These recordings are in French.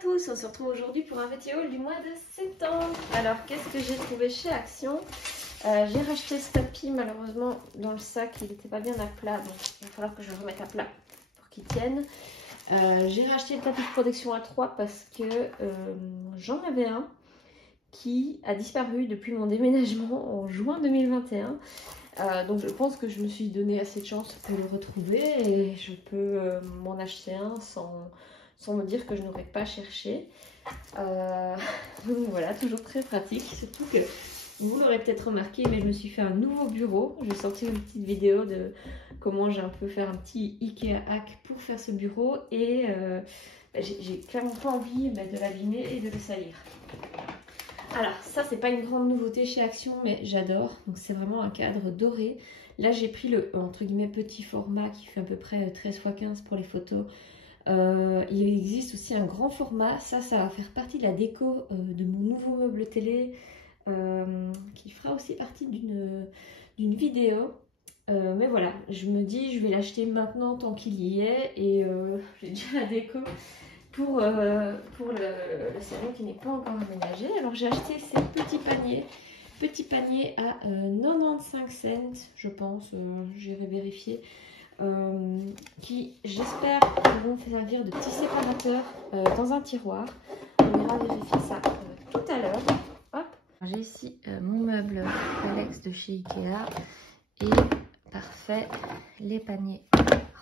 Tous, on se retrouve aujourd'hui pour un petit haul du mois de septembre. Alors qu'est-ce que j'ai trouvé chez Action? J'ai racheté ce tapis, malheureusement dans le sac il n'était pas bien à plat, donc il va falloir que je le remette à plat pour qu'il tienne. J'ai racheté le tapis de protection à 3 parce que j'en avais un qui a disparu depuis mon déménagement en juin 2021. Donc je pense que je me suis donné assez de chance pour le retrouver et je peux m'en acheter un sans me dire que je n'aurais pas cherché. Donc voilà, toujours très pratique, surtout que vous l'aurez peut-être remarqué, mais je me suis fait un nouveau bureau. J'ai sorti une petite vidéo de comment j'ai un peu fait un petit Ikea hack pour faire ce bureau et j'ai clairement pas envie de l'abîmer et de le salir. Alors ça c'est pas une grande nouveauté chez Action, mais j'adore. Donc c'est vraiment un cadre doré. Là j'ai pris le entre guillemets petit format qui fait à peu près 13 x 15 pour les photos. Il existe aussi un grand format. Ça va faire partie de la déco de mon nouveau meuble télé qui fera aussi partie d'une vidéo. Mais voilà, je me dis je vais l'acheter maintenant tant qu'il y est et j'ai déjà la déco pour le salon qui n'est pas encore aménagé. Alors j'ai acheté ces petits paniers à 95 cents je pense, j'irai vérifier, qui j'espère vont servir de petits séparateurs dans un tiroir. On ira vérifier ça tout à l'heure. Hop, j'ai ici mon meuble Alex de chez Ikea et parfait, les paniers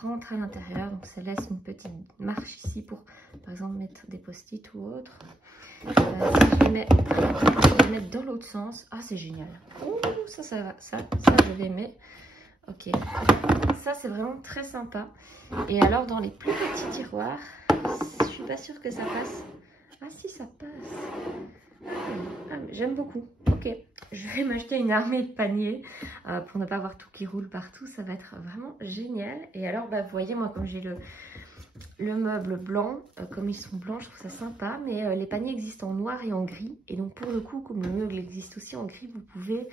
rentre à l'intérieur, donc ça laisse une petite marche ici pour par exemple mettre des post-it ou autre. Je vais mettre dans l'autre sens. Ah c'est génial. Oh, ça va, ça je vais aimer. Ok, ça c'est vraiment très sympa. Et alors dans les plus petits tiroirs, je suis pas sûre que ça passe. Ah si, ça passe. Ah, j'aime beaucoup. Ok, je vais m'acheter une armée de paniers pour ne pas avoir tout qui roule partout. Ça va être vraiment génial. Et alors, vous voyez, moi, comme j'ai le meuble blanc, comme ils sont blancs, je trouve ça sympa. Mais les paniers existent en noir et en gris. Et donc, pour le coup, comme le meuble existe aussi en gris, vous pouvez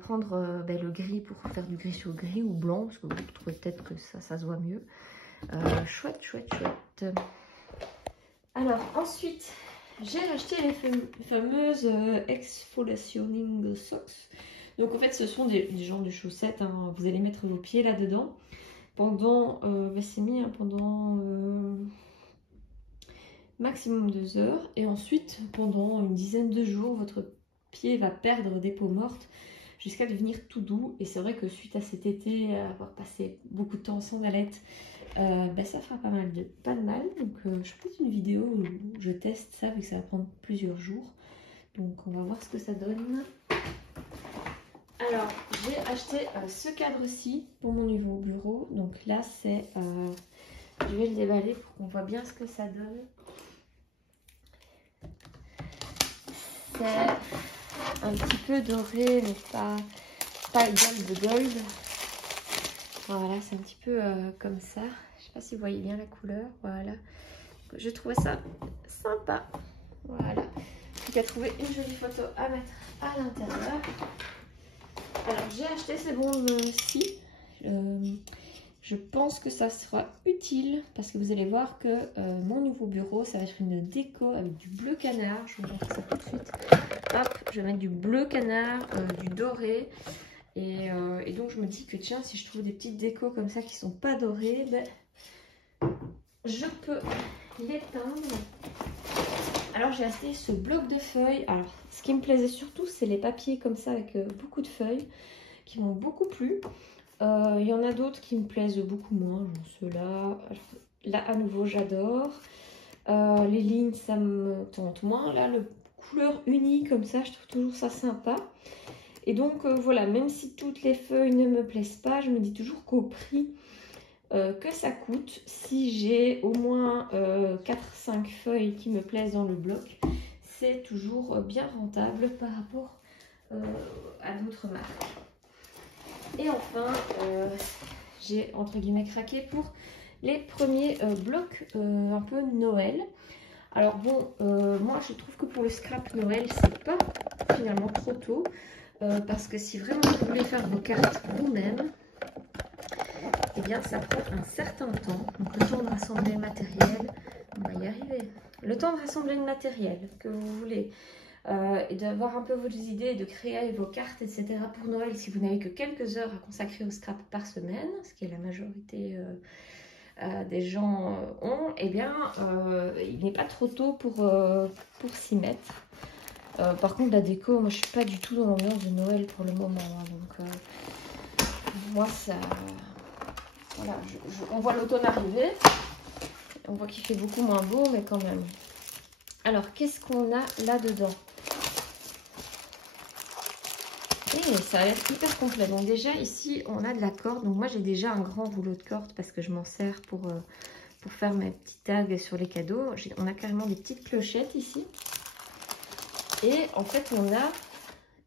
prendre le gris pour faire du gris sur gris ou blanc. Parce que vous trouvez peut-être que ça se voit mieux. Chouette. Alors, ensuite, j'ai acheté les fameuses exfoliating socks. Donc en fait ce sont des genres de chaussettes, hein. Vous allez mettre vos pieds là-dedans pendant, c'est mis pendant maximum 2 heures. Et ensuite pendant une dizaine de jours, votre pied va perdre des peaux mortes jusqu'à devenir tout doux. Et c'est vrai que suite à cet été, avoir passé beaucoup de temps sans sandalettes, ça fera pas de mal. Donc je ferai une vidéo où je teste ça, vu que ça va prendre plusieurs jours. Donc on va voir ce que ça donne. Alors j'ai acheté ce cadre-ci pour mon nouveau bureau. Donc là c'est, je vais le déballer pour qu'on voit bien ce que ça donne. C'est un petit peu doré, mais pas gold. Voilà, c'est un petit peu comme ça. Je sais pas si vous voyez bien la couleur. Voilà. Je trouvais ça sympa. Voilà. Donc à trouver une jolie photo à mettre à l'intérieur. Alors j'ai acheté ces bonbons-ci. Je pense que ça sera utile parce que vous allez voir que mon nouveau bureau, ça va être une déco avec du bleu canard. Je vous montre ça tout de suite. Hop, je vais mettre du bleu canard, du doré. Et donc je me dis que tiens, si je trouve des petites décos comme ça qui sont pas dorées, je peux les teindre. Alors j'ai acheté ce bloc de feuilles. Alors ce qui me plaisait surtout, c'est les papiers comme ça avec beaucoup de feuilles qui m'ont beaucoup plu. Il y en a d'autres qui me plaisent beaucoup moins, genre ceux-là. Là à nouveau j'adore. Les lignes ça me tente moins. Là le couleur unie comme ça, je trouve toujours ça sympa. Et donc voilà, même si toutes les feuilles ne me plaisent pas, je me dis toujours qu'au prix que ça coûte, si j'ai au moins 4-5 feuilles qui me plaisent dans le bloc, c'est toujours bien rentable par rapport à d'autres marques. Et enfin, j'ai entre guillemets craqué pour les premiers blocs un peu Noël. Alors bon, moi je trouve que pour le scrap Noël, c'est pas finalement trop tôt. Parce que si vraiment vous voulez faire vos cartes vous-même, eh bien ça prend un certain temps. Donc le temps de rassembler le matériel, on va y arriver. le temps de rassembler le matériel que vous voulez et d'avoir un peu vos idées, de créer vos cartes, etc. pour Noël, si vous n'avez que quelques heures à consacrer au scrap par semaine, ce qui est la majorité des gens ont, eh bien, il n'est pas trop tôt pour s'y mettre. Par contre, la déco, moi je suis pas du tout dans l'ambiance de Noël pour le moment, hein, donc moi ça... Voilà, on voit l'automne arriver, on voit qu'il fait beaucoup moins beau, mais quand même. Alors, qu'est-ce qu'on a là-dedans? Et ça a l'air hyper complet. Donc déjà, ici, on a de la corde. Donc moi, j'ai déjà un grand rouleau de corde parce que je m'en sers pour faire mes petits tags sur les cadeaux. On a carrément des petites clochettes ici. Et en fait, on a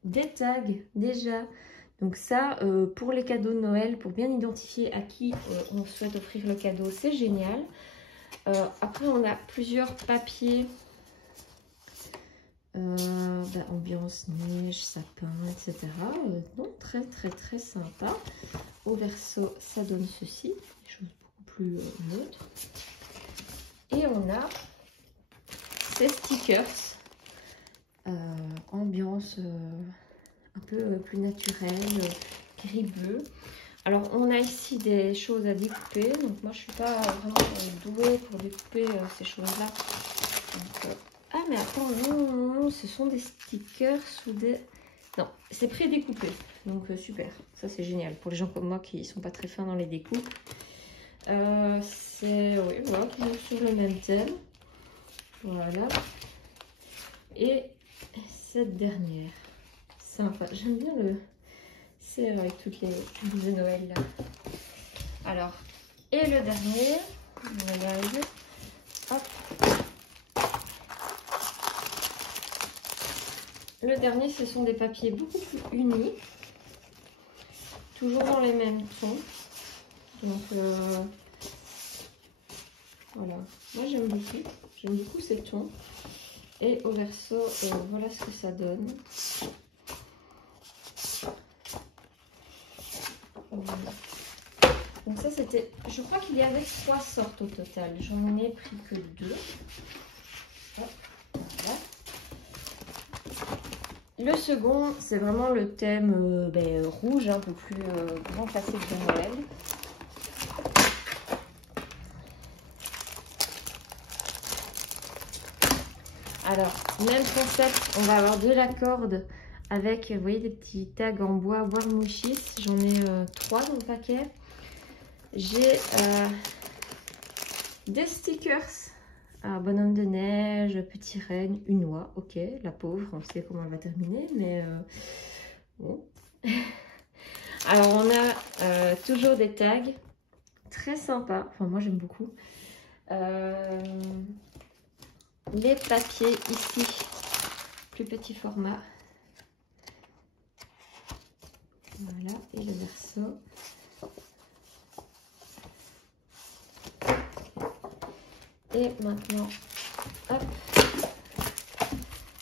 des tags déjà. Donc ça, pour les cadeaux de Noël, pour bien identifier à qui on souhaite offrir le cadeau, c'est génial. Après, on a plusieurs papiers. Ambiance, neige, sapin, etc. Non, très sympa. Au verso, ça donne ceci, des choses beaucoup plus neutres. Et on a ces stickers, ambiance un peu plus naturelle, gris-bleu. Alors, on a ici des choses à découper. Donc, moi, je suis pas vraiment douée pour découper ces choses-là. Ah, mais attends, non, ce sont des stickers ou des... Non, c'est pré-découpé. Donc, super. Ça, c'est génial. Pour les gens comme moi qui ne sont pas très fins dans les découpes. C'est, oui, voilà, toujours sur le même thème. Voilà. Et cette dernière. Sympa. J'aime bien le... C'est avec toutes les pubs de Noël, là. Alors, et le dernier. On va y arriver. Hop. Le dernier, ce sont des papiers beaucoup plus unis, toujours dans les mêmes tons. Donc voilà, moi j'aime beaucoup ces tons. Et au verso, voilà ce que ça donne. Donc ça c'était, je crois qu'il y avait 3 sortes au total. J'en ai pris que 2. Hop, voilà. Le second, c'est vraiment le thème rouge, un peu plus grand classique de Noël. Alors, même concept, on va avoir de la corde avec, vous voyez, des petits tags en bois Warmouchis. J'en ai 3 dans le paquet. J'ai des stickers. Alors, bonhomme de neige, petit renne, une oie, ok, la pauvre, on sait comment elle va terminer, mais bon. Alors, on a toujours des tags, très sympas, enfin moi j'aime beaucoup. Les papiers ici, plus petit format. Voilà, et le verso. Et maintenant, hop.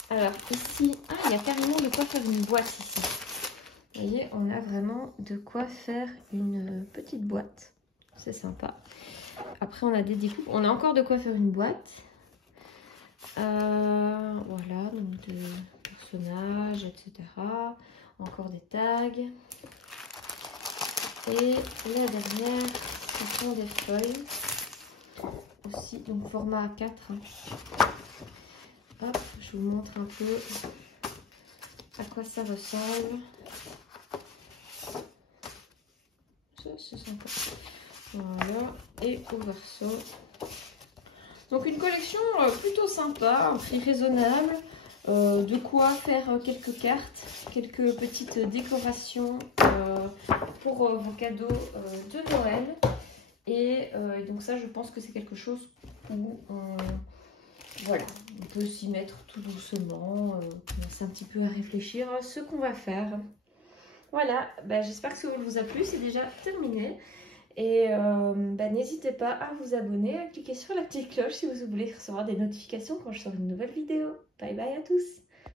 Alors ici, ah, il y a carrément de quoi faire une boîte ici. Vous voyez, on a vraiment de quoi faire une petite boîte. C'est sympa. Après, on a des découpes. On a encore de quoi faire une boîte. Voilà, donc de personnages, etc. Encore des tags. Et la dernière, ce sont des feuilles. Aussi, donc format A4. Hop, je vous montre un peu à quoi ça ressemble. Ça, c'est sympa. Voilà, et au verso. Donc une collection plutôt sympa, un prix raisonnable. De quoi faire quelques cartes, quelques petites décorations pour vos cadeaux de Noël. Et donc ça, je pense que c'est quelque chose où voilà, on peut s'y mettre tout doucement, commencer un petit peu à réfléchir à ce qu'on va faire. Voilà, j'espère que ça vous a plu, c'est déjà terminé. Et n'hésitez pas à vous abonner, à cliquer sur la petite cloche si vous voulez recevoir des notifications quand je sors une nouvelle vidéo. Bye bye à tous!